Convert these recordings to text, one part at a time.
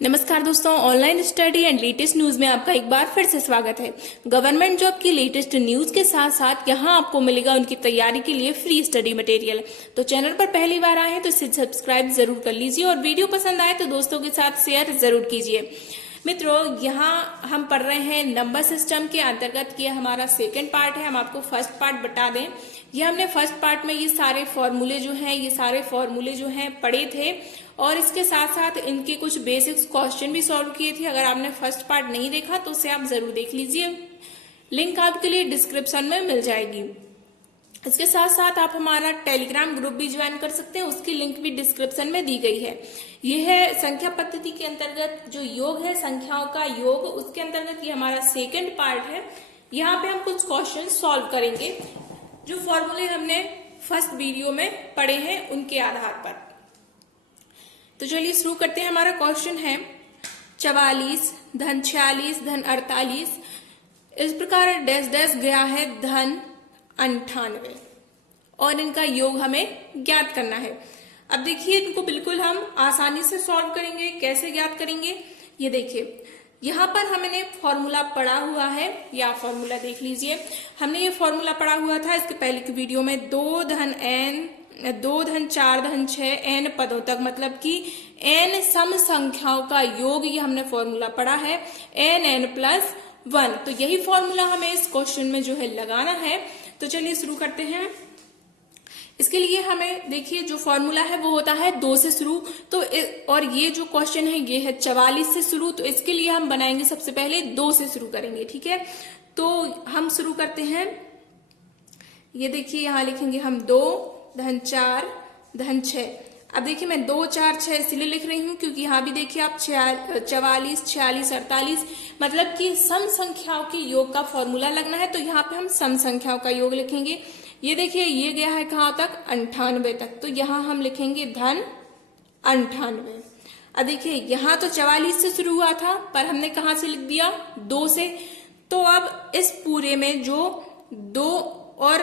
नमस्कार दोस्तों, online study and latest news में आपका एक बार फिर से स्वागत है। गवर्नमेंट जॉब की लेटेस्ट न्यूज के साथ साथ यहाँ आपको मिलेगा उनकी तैयारी के लिए फ्री स्टडी मटेरियल। तो चैनल पर पहली बार आए हैं तो इसे सब्सक्राइब जरूर कर लीजिए और वीडियो पसंद आए तो दोस्तों के साथ शेयर जरूर कीजिए। मित्रों, यहाँ हम पढ़ रहे हैं नंबर सिस्टम के अंतर्गत। ये हमारा सेकंड पार्ट है। हम आपको फर्स्ट पार्ट बता दें, ये हमने फर्स्ट पार्ट में ये सारे फॉर्मूले जो हैं पढ़े थे और इसके साथ साथ इनके कुछ बेसिक्स क्वेश्चन भी सॉल्व किए थे। अगर आपने फर्स्ट पार्ट नहीं देखा तो उसे आप जरूर देख लीजिए, लिंक आपके लिए डिस्क्रिप्शन में मिल जाएगी। इसके साथ साथ आप हमारा टेलीग्राम ग्रुप भी ज्वाइन कर सकते हैं, उसकी लिंक भी डिस्क्रिप्शन में दी गई है। ये है संख्या पद्धति के अंतर्गत जो योग है, संख्याओं का योग, उसके अंतर्गत ये हमारा सेकंड पार्ट है। यहाँ पे हम कुछ क्वेश्चन सॉल्व करेंगे जो फॉर्मूले हमने फर्स्ट वीडियो में पढ़े हैं उनके आधार पर। तो चलिए शुरू करते हैं। हमारा क्वेश्चन है 44 धन 46 धन 48 इस प्रकार डैश डैश गया है धन 98 और इनका योग हमें ज्ञात करना है। अब देखिए, इनको बिल्कुल हम आसानी से सॉल्व करेंगे। कैसे ज्ञात करेंगे, ये देखिए, यहाँ पर हमने फॉर्मूला पढ़ा हुआ है, या फॉर्मूला देख लीजिए। हमने ये फॉर्मूला पढ़ा हुआ था इसके पहले की वीडियो में, 2 धन 4 धन 6 n पदों तक, मतलब कि n सम संख्याओं का योग, ये हमने फॉर्मूला पढ़ा है n+1। तो यही फॉर्मूला हमें इस क्वेश्चन में जो है लगाना है। तो चलिए शुरू करते हैं। इसके लिए हमें देखिए जो फॉर्मूला है वो होता है 2 से शुरू। तो और ये जो क्वेश्चन है ये है 44 से शुरू। तो इसके लिए हम बनाएंगे, सबसे पहले 2 से शुरू करेंगे, ठीक है। तो हम शुरू करते हैं। ये देखिए, यहाँ लिखेंगे हम 2 धन 4 धन 6। अब देखिए, मैं 2 4 6 इसलिए लिख रही हूँ क्योंकि यहाँ भी देखिए आप 44 46 48 मतलब कि सम संख्याओं के योग का फॉर्मूला लगना है। तो यहाँ पे हम सम संख्याओं का योग लिखेंगे। ये देखिए, ये गया है कहाँ तक, 98 तक। तो यहाँ हम लिखेंगे धन 98। अब देखिए, यहाँ तो 44 से शुरू हुआ था पर हमने कहाँ से लिख दिया, 2 से। तो अब इस पूरे में जो 2 और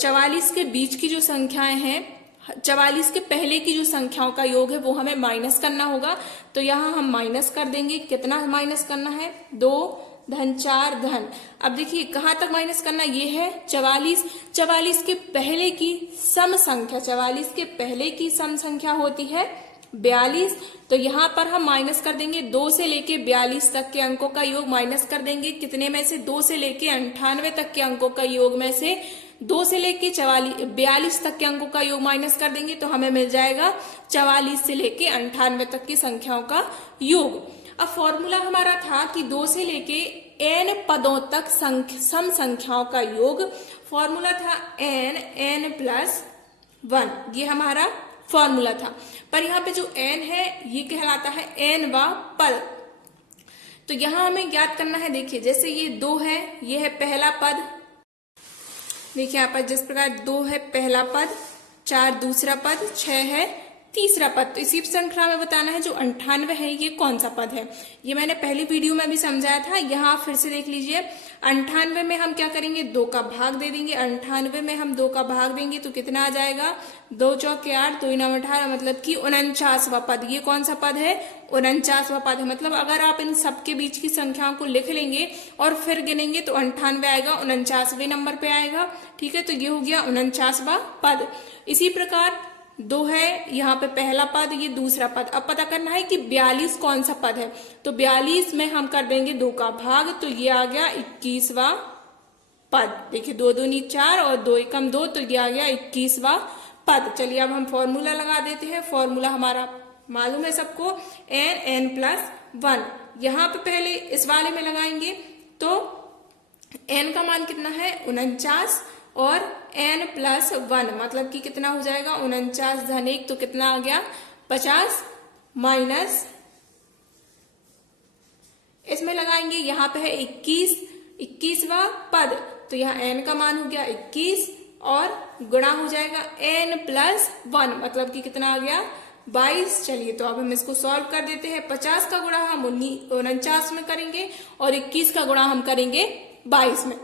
44 के बीच की जो संख्याएं हैं, 44 के पहले की जो संख्याओं का योग है वो हमें माइनस करना होगा। तो यहाँ हम माइनस कर देंगे। कितना माइनस करना है, 2 धन 4 धन। अब देखिए कहाँ तक माइनस करना, ये है 44। 44 के पहले की सम संख्या, 44 के पहले की सम संख्या होती है 42। तो यहाँ पर हम माइनस कर देंगे 2 से लेके 42 तक के अंकों का योग माइनस कर देंगे। कितने में से, 2 से लेके 98 तक के अंकों का योग में से 2 से लेके 42 तक के अंकों का योग माइनस कर देंगे। तो हमें मिल जाएगा 44 से लेके 98 तक की संख्याओं का योग। अब फॉर्मूला हमारा था कि 2 से लेके n पदों तक सम संख्याओं का योग। फॉर्मूला था n+1, ये हमारा फॉर्मूला था। पर यहाँ पे जो n है ये कहलाता है nवां पद। तो यहाँ हमें ज्ञात करना है। देखिए, जैसे ये 2 है, ये है पहला पद। देखिए यहाँ पर जिस प्रकार 2 है पहला पद, 4 दूसरा पद, 6 है तीसरा पद। तो इसी श्रृंखला में बताना है जो 98 है ये कौन सा पद है। ये मैंने पहली वीडियो में भी समझाया था, यहाँ फिर से देख लीजिए। 98 में हम क्या करेंगे, 2 का भाग दे देंगे। 98 में हम 2 का भाग देंगे तो कितना आ जाएगा, 2 चौके 8 2 9 18, मतलब कि 49वां पद। ये कौन सा पद है, 49वां पद है। मतलब अगर आप इन सबके बीच की संख्याओं को लिख लेंगे और फिर गिनेंगे तो 98 आएगा, 49वें नंबर पे आएगा, ठीक है। तो ये हो गया 49वां पद। इसी प्रकार 2 है यहाँ पे पहला पद, ये दूसरा पद। अब पता करना है कि 42 कौन सा पद है। तो 42 में हम कर देंगे 2 का भाग, तो ये आ गया 21वां पद। देखिए 2 दूनी 4 और 2 एकम 2, तो ये आ गया 21वां पद। चलिए अब हम फॉर्मूला लगा देते हैं। फॉर्मूला हमारा मालूम है सबको, n+1। यहाँ पे पहले इस वाले में लगाएंगे तो n का मान कितना है, 49 और n+1 मतलब कि कितना हो जाएगा, 49 धन 1, तो कितना आ गया, 50 माइनस इसमें लगाएंगे। यहाँ पे है 21वां पद। तो यहाँ n का मान हो गया 21 और गुणा हो जाएगा n+1 मतलब कि कितना आ गया, 22। चलिए तो अब हम इसको सॉल्व कर देते हैं। 50 का गुणा हम 49 में करेंगे और 21 का गुणा हम करेंगे 22 में।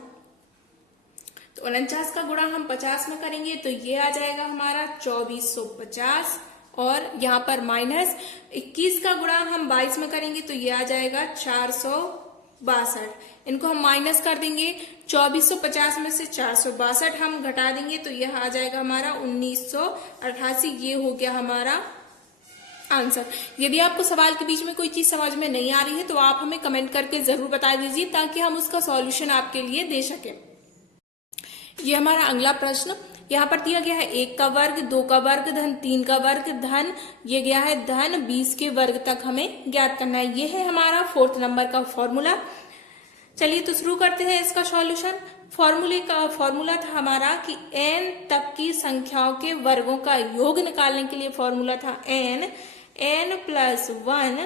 तो 49 का गुणा हम 50 में करेंगे तो ये आ जाएगा हमारा 2450 और यहाँ पर माइनस 21 का गुणा हम 22 में करेंगे तो ये आ जाएगा 462। इनको हम माइनस कर देंगे, 2450 में से 462 हम घटा देंगे तो यह आ जाएगा हमारा 1988। ये हो गया हमारा आंसर। यदि आपको सवाल के बीच में कोई चीज समझ में नहीं आ रही है तो आप हमें कमेंट करके जरूर बता दीजिए ताकि हम उसका सॉल्यूशन आपके लिए दे सकें। ये हमारा अगला प्रश्न यहाँ पर दिया गया है 1 का वर्ग, 2 का वर्ग धन 3 का वर्ग धन ये गया है धन 20 के वर्ग तक हमें ज्ञात करना है। ये है हमारा 4th नंबर का फॉर्मूला। चलिए तो शुरू करते हैं इसका सॉल्यूशन। फॉर्मूले का फॉर्मूला था हमारा कि n तक की संख्याओं के वर्गों का योग निकालने के लिए फॉर्मूला था n प्लस 1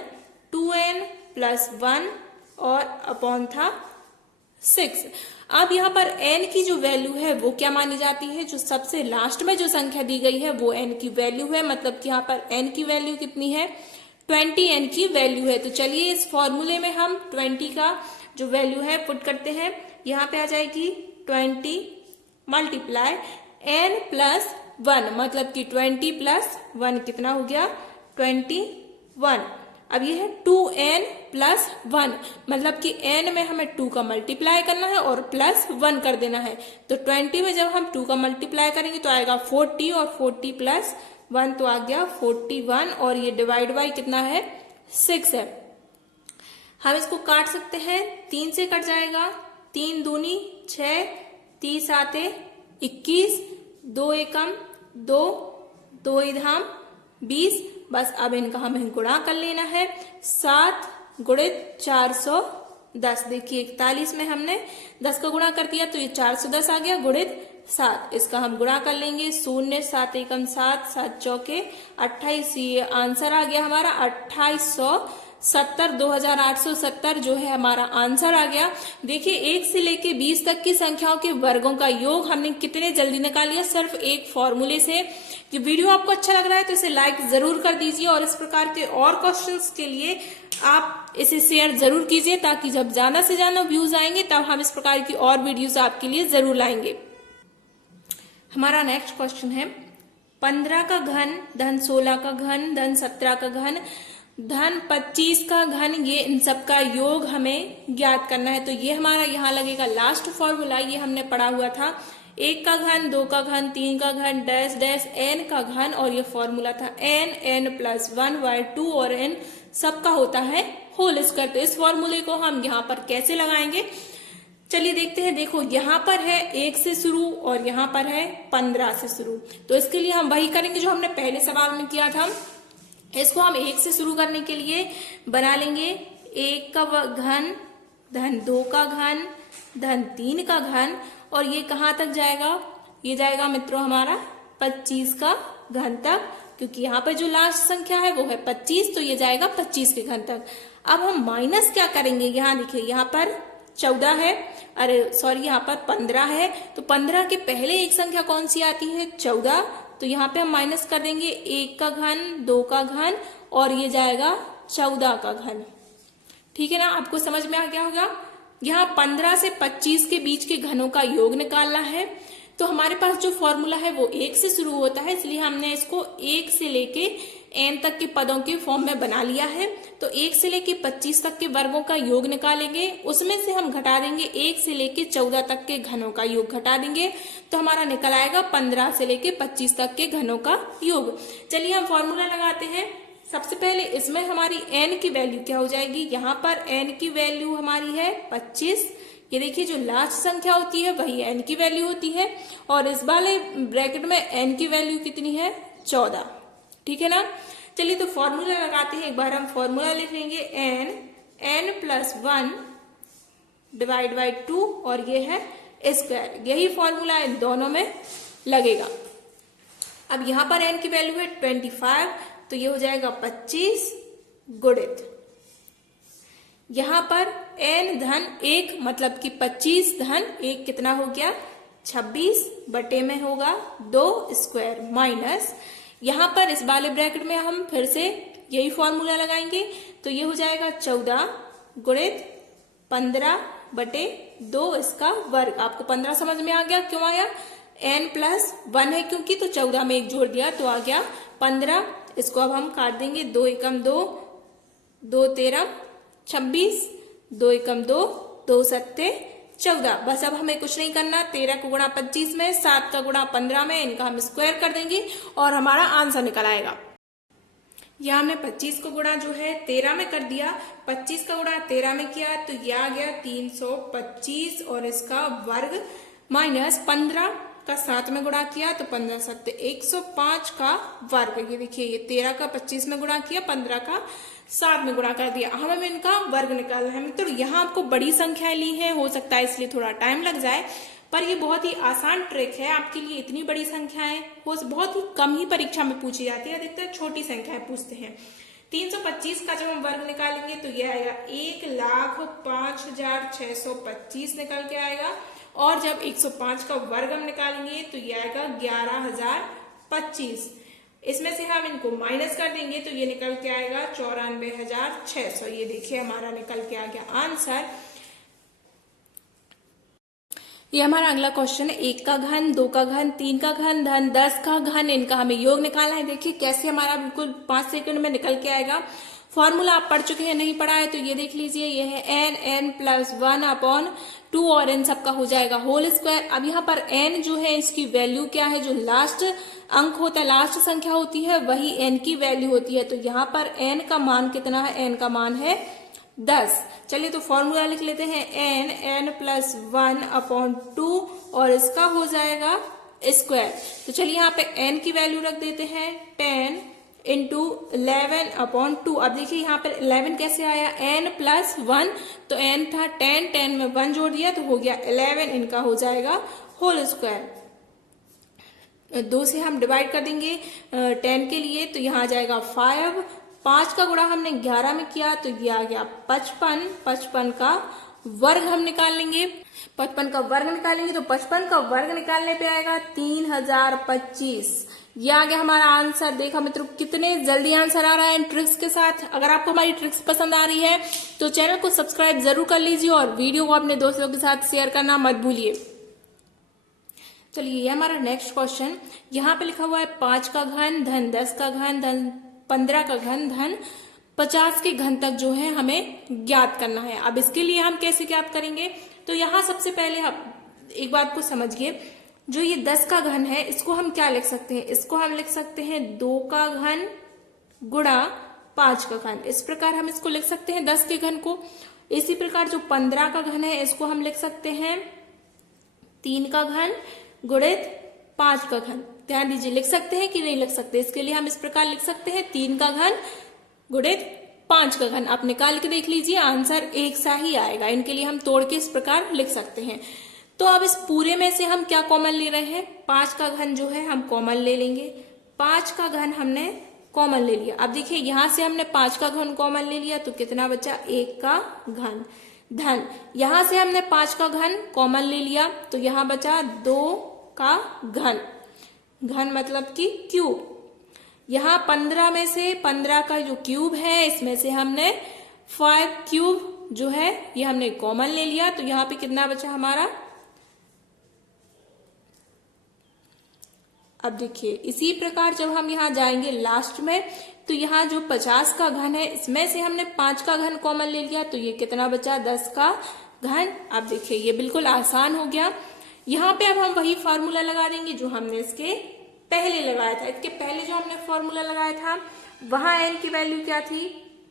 2n प्लस 1 और अपॉन था 6। अब यहाँ पर n की जो वैल्यू है वो क्या मानी जाती है, जो सबसे लास्ट में जो संख्या दी गई है वो n की वैल्यू है। मतलब कि यहाँ पर n की वैल्यू कितनी है, 20 n की वैल्यू है। तो चलिए इस फॉर्मूले में हम 20 का जो वैल्यू है पुट करते हैं। यहाँ पे आ जाएगी 20 मल्टीप्लाई n प्लस 1, मतलब कि 20 प्लस 1 कितना हो गया 21। अब ये है 2n प्लस 1, मतलब कि n में हमें 2 का मल्टीप्लाई करना है और प्लस 1 कर देना है। तो 20 में जब हम 2 का मल्टीप्लाई करेंगे तो आएगा 40 और 40 प्लस 1 तो आ गया 41 और ये डिवाइड बाई कितना है 6 है। हम इसको काट सकते हैं, 3 से कट जाएगा, 3 दूनी 6, 30 आते 21, 2 एकम 2, 2 इधाम 20। बस अब इनका हमें गुणा कर लेना है, 7 गुणित 410। देखिए 41 में हमने 10 का गुणा कर दिया तो ये 410 आ गया गुणित 7। इसका हम गुणा कर लेंगे, 0 7 एकम 7, 7 चौके 28। ये आंसर आ गया हमारा 2870, 2870 जो है हमारा आंसर आ गया। देखिए 1 से लेके 20 तक की संख्याओं के वर्गों का योग हमने कितने जल्दी निकाल लिया, सिर्फ एक फॉर्मूले से। ये वीडियो आपको अच्छा लग रहा है तो इसे लाइक जरूर कर दीजिए और इस प्रकार के और क्वेश्चंस के लिए आप इसे शेयर जरूर कीजिए ताकि जब ज्यादा से ज्यादा व्यूज आएंगे तब हम इस प्रकार की और वीडियोस आपके लिए जरूर लाएंगे। हमारा नेक्स्ट क्वेश्चन है 15 का घन धन 16 का घन धन 17 का घन धन 25 का घन, ये इन सब का योग हमें ज्ञात करना है। तो ये हमारा यहाँ लगेगा लास्ट फॉर्मूला। ये हमने पढ़ा हुआ था 1 का घन 2 का घन 3 का घन डैश डैश n का घन, और ये फॉर्मूला था n प्लस 1 बाय 2 और n सबका होता है होल स्क्वायर। तो इस फॉर्मूले को हम यहाँ पर कैसे लगाएंगे चलिए देखते हैं। देखो यहाँ पर है 1 से शुरू और यहाँ पर है 15 से शुरू। तो इसके लिए हम वही करेंगे जो हमने पहले सवाल में किया था। इसको हम 1 से शुरू करने के लिए बना लेंगे 1 का घन धन 2 का घन धन 3 का घन, और ये कहाँ तक जाएगा, ये जाएगा मित्रों हमारा 25 का घन तक, क्योंकि यहाँ पर जो लास्ट संख्या है वो है 25, तो ये जाएगा 25 के घन तक। अब हम माइनस क्या करेंगे, यहाँ देखिए यहाँ पर 14 है, अरे सॉरी यहाँ पर 15 है, तो 15 के पहले एक संख्या कौन सी आती है 14, तो यहाँ पे हम माइनस कर देंगे 1 का घन 2 का घन और ये जाएगा 14 का घन। ठीक है ना, आपको समझ में आ गया होगा। यहाँ 15 से 25 के बीच के घनों का योग निकालना है। तो हमारे पास जो फॉर्मूला है वो 1 से शुरू होता है, इसलिए हमने इसको 1 से लेके n तक के पदों के फॉर्म में बना लिया है। तो 1 से लेके 25 तक के वर्गों का योग निकालेंगे, उसमें से हम घटा देंगे 1 से लेके 14 तक के घनों का योग घटा देंगे, तो हमारा निकल आएगा 15 से लेके 25 तक के घनों का योग। चलिए हम फॉर्मूला लगाते हैं। सबसे पहले इसमें हमारी n की वैल्यू क्या हो जाएगी, यहाँ पर n की वैल्यू हमारी है 25। ये देखिए जो लास्ट संख्या होती है वही n की वैल्यू होती है, और इस वाले ब्रैकेट में n की वैल्यू कितनी है 14। ठीक है ना, चलिए तो फॉर्मूला लगाते हैं। एक बार हम फॉर्मूला लिख लेंगे n प्लस 1 डिवाइड बाई 2 और ये है स्क्वायर। यही फॉर्मूला इन दोनों में लगेगा। अब यहाँ पर n की वैल्यू है 25, तो ये हो जाएगा 25 गुणित यहाँ पर n धन 1, मतलब कि 25 धन 1 कितना हो गया 26 बटे में होगा 2 स्क्वायर माइनस यहाँ पर इस वाले ब्रैकेट में हम फिर से यही फॉर्मूला लगाएंगे, तो ये हो जाएगा 14 गुणित 15 बटे 2 इसका वर्ग। आपको 15 समझ में आ गया, क्यों आया n प्लस 1 है क्योंकि, तो 14 में 1 जोड़ दिया तो आ गया 15 इसको अब हम काट देंगे। 2 एकम 2, 2 तेरह 26, 2 एकम 2, 2 सत्ते 14। बस अब हमें कुछ नहीं करना, 13 को गुणा 25 में, 7 का गुणा 15 में, इनका हम स्क्वायर कर देंगे और हमारा आंसर निकल आएगा। यहाँ हमने 25 को गुणा जो है 13 में कर दिया, 25 का गुणा 13 में किया तो यह आ गया 325 और इसका वर्ग माइनस 15 का 7 में गुणा किया तो 15 सत्ते 105 का वर्ग। ये देखिए, ये 13 का 25 में गुणा किया, 15 का 7 में गुणा कर दिया। हमें इनका वर्ग निकालना है। तो यहाँ आपको बड़ी संख्याएं ली है, हो सकता है इसलिए थोड़ा टाइम लग जाए, पर ये बहुत ही आसान ट्रिक है आपके लिए। इतनी बड़ी संख्याएं बहुत ही कम ही परीक्षा में पूछी जाती है, अधिकतर छोटी संख्याएं पूछते हैं। 325 का जब हम वर्ग निकालेंगे तो यह आएगा 1,05,625 निकल के आएगा, और जब 105 का वर्ग हम निकालेंगे तो यह आएगा 11,025। इसमें से हम इनको माइनस कर देंगे तो ये निकल के आएगा 94,600। ये देखिए हमारा निकल के आ गया आंसर। ये हमारा अगला क्वेश्चन है। 1 का घन, 2 का घन, 3 का घन, धन 10 का घन, इनका हमें योग निकालना है। देखिए कैसे हमारा बिल्कुल 5 सेकंड में निकल के आएगा। फॉर्मूला आप पढ़ चुके हैं, नहीं पढ़ा है तो ये देख लीजिए। ये है n प्लस 1/2 और n सबका हो जाएगा होल स्क्वायर। अब यहाँ पर n जो है इसकी वैल्यू क्या है, जो लास्ट अंक होता है, लास्ट संख्या होती है, वही n की वैल्यू होती है। तो यहाँ पर n का मान कितना है, n का मान है 10। चलिए तो फॉर्मूला लिख लेते हैं, n प्लस 1/2 और इसका हो जाएगा स्क्वायर। तो चलिए यहाँ पे n की वैल्यू रख देते हैं 10 इंटू 11/2। अब देखिए यहाँ पर 11 कैसे आया, n प्लस 1, तो n था 10, 10 में 1 जोड़ दिया तो हो गया 11, इनका हो जाएगा होल स्क्वायर। 2 से हम डिवाइड कर देंगे 10 के लिए तो यहाँ आ जाएगा 5। 5 का गुणा हमने 11 में किया तो ये आ गया 55। 55 का वर्ग हम निकाल लेंगे, 55 का वर्ग निकालेंगे तो 55 का वर्ग निकालने पे आएगा 3025। ये आ गया हमारा आंसर। देखा मित्रों कितने जल्दी आंसर आ रहा है इन ट्रिक्स के साथ। अगर आपको हमारी ट्रिक्स पसंद आ रही है तो चैनल को सब्सक्राइब जरूर कर लीजिए और वीडियो को अपने दोस्तों के साथ शेयर करना मत भूलिए। चलिए ये हमारा नेक्स्ट क्वेश्चन। यहाँ पे लिखा हुआ है 5 का घन, धन 10 का घन, धन 15 का घन, धन 50 के घन तक जो है हमें ज्ञात करना है। अब इसके लिए हम कैसे ज्ञात करेंगे, तो यहाँ सबसे पहले हम एक बात को समझिए। जो ये 10 का घन है इसको हम क्या लिख सकते हैं, इसको हम लिख सकते हैं 2 का घन गुणा 5 का घन। इस प्रकार हम इसको लिख सकते हैं 10 के घन को। इसी प्रकार जो 15 का घन है इसको हम लिख सकते हैं 3 का घन गुणित 5 का घन। ध्यान दीजिए, लिख सकते हैं कि नहीं लिख सकते। इसके लिए हम इस प्रकार लिख सकते हैं 3 का घन गुणित 5 का घन। आप निकाल के देख लीजिए, आंसर एक सा ही आएगा। इनके लिए हम तोड़ के इस प्रकार लिख सकते हैं। तो अब इस पूरे में से हम क्या कॉमन ले रहे हैं, 5 का घन जो है हम कॉमन ले लेंगे। 5 का घन हमने कॉमन ले लिया। अब देखिए यहां से हमने 5 का घन कॉमन ले लिया तो कितना बचा, 1 का घन। धन यहां से हमने 5 का घन कॉमन ले लिया तो यहां बचा 2 का घन। घन मतलब कि क्यूब। यहाँ 15 में से 15 का जो क्यूब है इसमें से हमने 5 क्यूब जो है ये हमने कॉमन ले लिया तो यहाँ पे कितना बचा हमारा। अब देखिए इसी प्रकार जब हम यहाँ जाएंगे लास्ट में तो यहाँ जो 50 का घन है इसमें से हमने 5 का घन कॉमन ले लिया तो ये कितना बचा, 10 का घन। अब देखिए ये बिल्कुल आसान हो गया। यहाँ पे अब हम वही फॉर्मूला लगा देंगे जो हमने इसके पहले लगाया था। इसके पहले जो हमने फॉर्मूला लगाया था वहां n की वैल्यू क्या थी,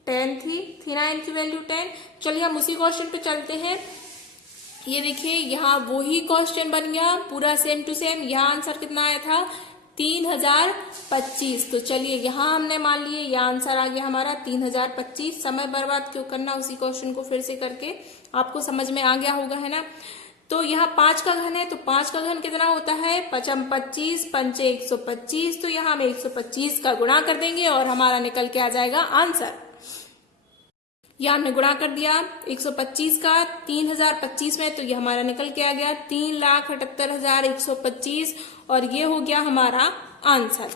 10 थी ना, n की वैल्यू 10। चलिए हम उसी क्वेश्चन पे चलते हैं। ये देखिए यहाँ वही क्वेश्चन बन गया पूरा सेम टू सेम। यहाँ आंसर कितना आया था, 3025। तो चलिए यहाँ हमने मान लिए ये आंसर आ गया हमारा 3025। समय बर्बाद क्यों करना, उसी क्वेश्चन को फिर से करके आपको समझ में आ गया होगा, है ना। तो यहाँ 5 का घन है तो 5 का घन कितना होता है, 5 25, 5 125। तो यहाँ हम 125 का गुणा कर देंगे और हमारा निकल के आ जाएगा आंसर। यहाँ हमने गुणा कर दिया 125 का 3025 में तो ये हमारा निकल के आ गया 3,78,125 और ये हो गया हमारा आंसर।